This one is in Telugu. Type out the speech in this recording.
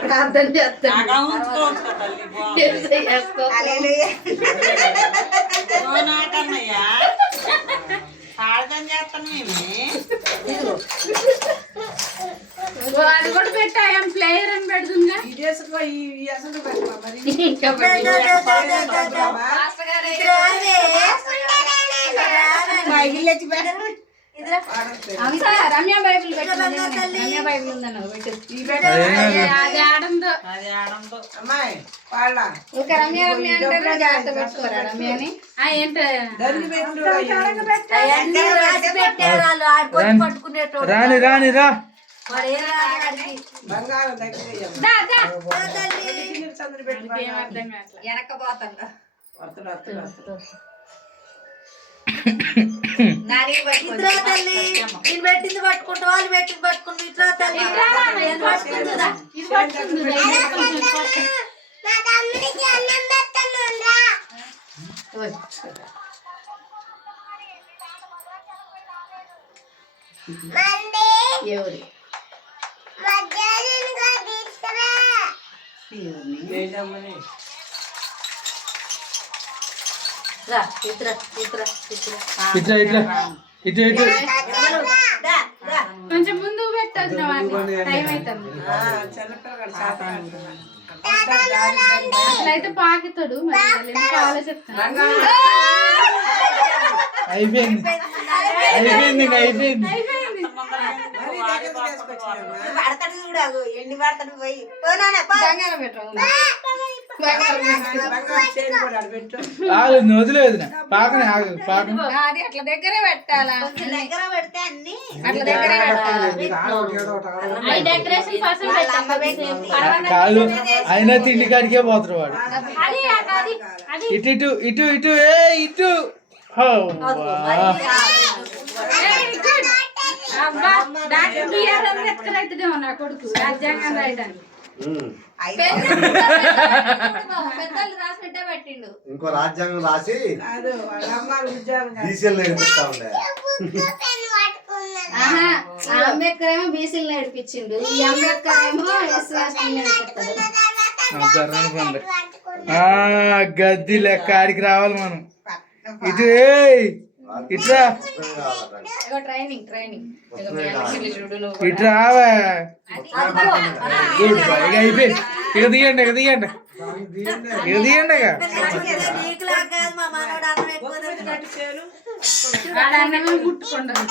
ప్రార్థన చేస్తాను అది కూడా పెట్టాం ప్లేయర్ అని పెడుతుందా రమ్య బైబిల్ రమ్య బైబిల్ ఉందన్న అది ఆడందో ఒక రమ్య రమ్య అంటే జాగ్రత్త పెట్టుకోరా రమ్యని ఏంటో రాని రాని రా వెనకపోతాను నేను పెట్టింది పట్టుకుంటా వాళ్ళు పెట్టింది పట్టుకుంటా ఇట్లా తల్లి ఎవరి కొంచెం ముందు పెట్టదు టైం అవుతుంది అట్లయితే పాకుతాడు మరి ఆలోచిస్తాను అయిపోయింది అయిపోయింది అయిపోయింది పడతాడు చూడాలి ఎండి పడతాడు పోయి వదిలేదు పాకని ఆగు పాకని అది అట్లా దగ్గరే పెట్టాలా దగ్గర పెడితే అన్ని అట్లా దగ్గరే కాదు అయినా తిండి కాడికే పోతారు వాడు ఇటు ఇటు ఇటు ఇటు ఏ ఇటు నా కొడుకు రాజ్యాంగం రాయడానికి ఇంకో రాజ్యాంగం రాసి బీసీలు నేర్పిస్తా ఉండే అంబేద్కర్ ఏమో బీసీలు నేర్పించిండు ఈ అంబేద్కర్ ఏమో ఎస్సీ జరగనుకోండి గద్ది లెక్క ఆడికి రావాలి మనం ఇటు ఇట్రా ట్రైనింగ్ ట్రైనింగ్ ఇటు రావా గుడ్ బాయ్ అయిపోయింది ఇక తీయండి ఇక తీయండి ఇక తీయండి పుట్టుకుంటారు